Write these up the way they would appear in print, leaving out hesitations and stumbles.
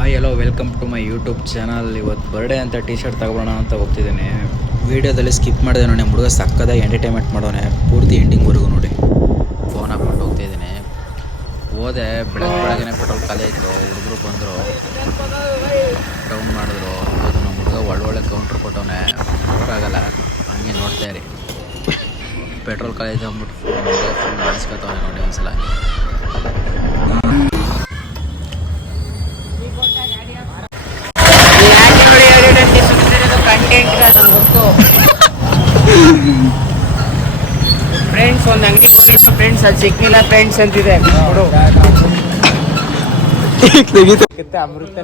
Hi hello welcome to my YouTube channel. ಇವತ್ತು birthday ಅಂತ T shirt ತಗೊಳ್ಳೋಣ ಅಂತ ಹೋಗ್ತಿದ್ದೀನಿ. ವೀಡಿಯೋದಲ್ಲಿ ಸ್ಕಿಪ್ ಮಾಡಿದೆ ನೋಡಿ, ಹುಡುಗ ಸಕ್ಕದಾಗಿ ಎಂಟರ್ಟೈನ್ಮೆಂಟ್ ಮಾಡೋನೆ ಪೂರ್ತಿ ಎಂಡಿಂಗ್ವರೆಗೂ ನೋಡಿ. ಫೋನ್ ಹಾಕ್ಕೊಂಡು ಹೋಗ್ತಿದ್ದೀನಿ. ಹೋದೆ, ಬೆಳಗ್ಗೆ ಪೆಟ್ರೋಲ್ ಖಾಲಿ ಆಯಿತು. ಹುಡುಗರು ಬಂದರು, ಡೌನ್ ಮಾಡಿದ್ರು. ಅದು ನಮ್ಮ ಹುಡುಗ ಒಳ್ಳೊಳ್ಳೆ ಕೌಂಟ್ರ್ ಕೊಟ್ಟವನೆ, ಹೋಗಲ್ಲ ಹಂಗೆ ನೋಡ್ತಾ ಇರಿ. ಪೆಟ್ರೋಲ್ ಖಾಲಿ ಆಯ್ತು ಅಂದ್ಬಿಟ್ಟು ಫುಲ್ ಮಾಡಿಸ್ಕೊತವನೆ ನೋಡಿ ಒಂದ್ಸಲ. ಫ್ರೆಂಡ್ಸ್ ಒಂದು ಅಂಗಡಿಗೆ ಹೋಗಿದ್ದು ಫ್ರೆಂಡ್ಸ್, ಅದು ಸಿಕ್ಕಿಲ್ಲ ಫ್ರೆಂಡ್ಸ್ ಅಂತಿದೆ. ಅಮೃತ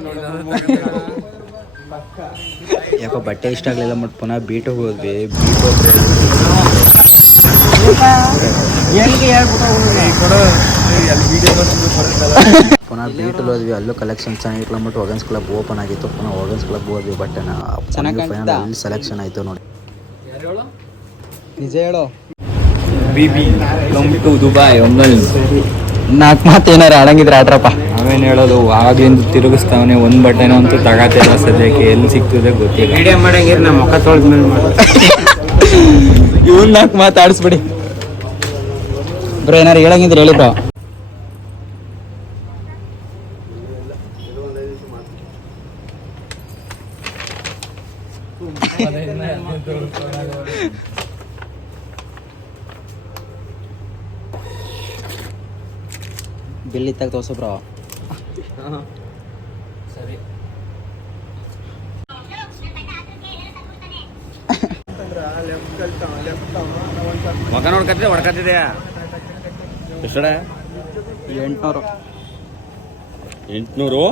ಯಾಕೋ ಬಟ್ಟೆ ಇಷ್ಟ ಆಗಲಿಲ್ಲ ಮತ್ತು ಪುನಃ ಬೀಟಿಗೆ ಹೋದ್ವಿ. ಪುನಃ ಬೀಟಲ್ಲಿ ಹೋದ್ವಿ. ಅಲ್ಲೂ ಕಲೆಕ್ಷನ್ ಚೆನ್ನಾಗಿರ್ಲ ಅಂದ್ಬಿಟ್ಟು ವಗನ್ಸ್ ಕ್ಲಬ್ ಓಪನ್ ಆಗಿತ್ತು. ಪುನಃ ವಗನ್ಸ್ ಕ್ಲಬ್ ಹೋದ್ವಿ. ಬಟ್ಟೆನ ಫೈನಲ್ ಸೆಲೆಕ್ಷನ್ ಆಯಿತು ನೋಡಿ. ನಿಜ ಹೇಳೋ ದುಬೈ ಒಮ್ಮೆ 4 ಮಾತು ಏನಾರ ಆಡಂಗಿದ್ರೆ ಆಡ್ರಪ್ಪ. ಅವೇನು ಹೇಳೋದು, ಆಗ್ಲಿಂದ ತಿರುಗಿಸ್ತಾವನೆ. ಒಂದು ಬಟ್ಟೆನೋ ಅಂತೂ ತಗೋತಿಲ್ಲ ಸದ್ಯಕ್ಕೆ, ಎಲ್ಲಿ ಸಿಗ್ತದೆ ಗೊತ್ತಿಲ್ಲ. ವಿಡಿಯೋ ಮಾಡಂಗಿರ್ ನಮ್ಮ ಮುಖ ತೊಳೆದ್ಮೇಲೆ ಇವನ್ 4 ಮಾತು ಆಡಿಸ್ಬಿಡಿ ಬ್ರೋ. ಏನಾರು ಹೇಳಂಗಿದ್ರೆ ಹೇಳಿ ಬ್ರೋ. ಬಿಲ್ ಇತ್ತಾಗ ತೋರ್ಸು ಬ್ರೋ. ಸರಿ, ಮಗ ನೋಡ್ಕತ್ತಿದೆ, ಹೊಡ್ಕತ್ತಿದೆ. ಎಷ್ಟಡೆ? 800. 800?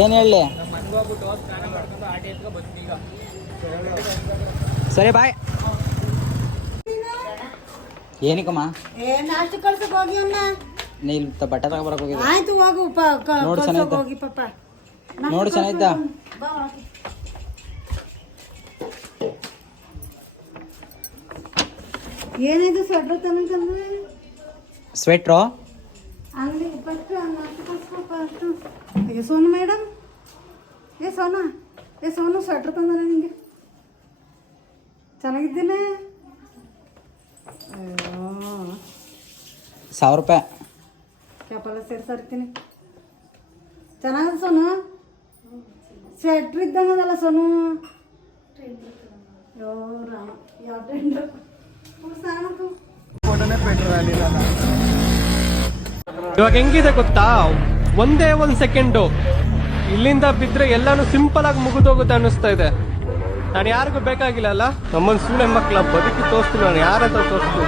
ಏನು ಹೇಳಿ? ಸರಿ ಬಾಯ್. ಏನಕ್ಕಮ್ಮ? ನಾಷ್ಟು ಕಳ್ಸಕ್ ಹೋಗಿ ಅನ್ನ ನೀ ಇಲ್ಲಿ ಬಟ್ಟೆ ತಗೊಬರಕ್ ಹೋಗಿದ್ದೆ. ಆಯ್ತು ಹೋಗು ನೋಡು ಚೆನ್ನಾಗಿದ್ದ, ಹೋಗಿ ಪಾಪ ನೋಡು ಚೆನ್ನಾಗಿದ್ದ. ಏನಿದು ಸ್ವೆಟ್ರ್ ತನಕಂದ್ರೆ ಸ್ವೆಟ್ರು ಅಂಗಡಿ ಫಸ್ಟ್ ನಾಷ್ಟು ಕಳ್ಸ್ಕೊ ಫಸ್ಟ್. ಏ ಸೋನು ಮೇಡಮ್, ಏ ಸೋನು ಸ್ವೆಟ್ರ್ ತಂದಾರ ನಿಂಗೆ, ಚೆನ್ನಾಗಿದ್ದೇನೆ. 1000 ರೂಪಾಯಿ ಕ್ಯಾಪೆಲ್ಲ ಸೇರ್ಸಾರ್ತೀನಿ. ಚೆನ್ನಾಗದ ಸೋನು, ಸ್ವೆಟ್ರ್ ಇದ್ದಂಗದಲ್ಲ ಸೋನು. ಯೋ ರಾಮ, ಯಾವ ಟೆಂಡರ್ ಸ್ನಾನ ಮಾಡ್ಕೊ. ಇವಾಗ ಹೆಂಗಿದೆ ಗೊತ್ತಾ, ಒಂದೇ 1 ಸೆಕೆಂಡು ಇಲ್ಲಿಂದ ಬಿದ್ರೆ ಎಲ್ಲಾನು ಸಿಂಪಲ್ ಆಗಿ ಮುಗಿದೋಗುತ್ತೆ ಅನ್ನಿಸ್ತಾ ಇದೆ. ನಾನು ಯಾರಿಗೂ ಬೇಕಾಗಿಲ್ಲ ಅಲ್ಲ, ನಮ್ಮನ್ನ ಸುಳ್ಳೆ ಮಕ್ಕಳ ಬದುಕಿ ತೋರಿಸ್ತೀನಿ. ನಾನು ಯಾರಂತ ತೋರಿಸ್ತೀನಿ.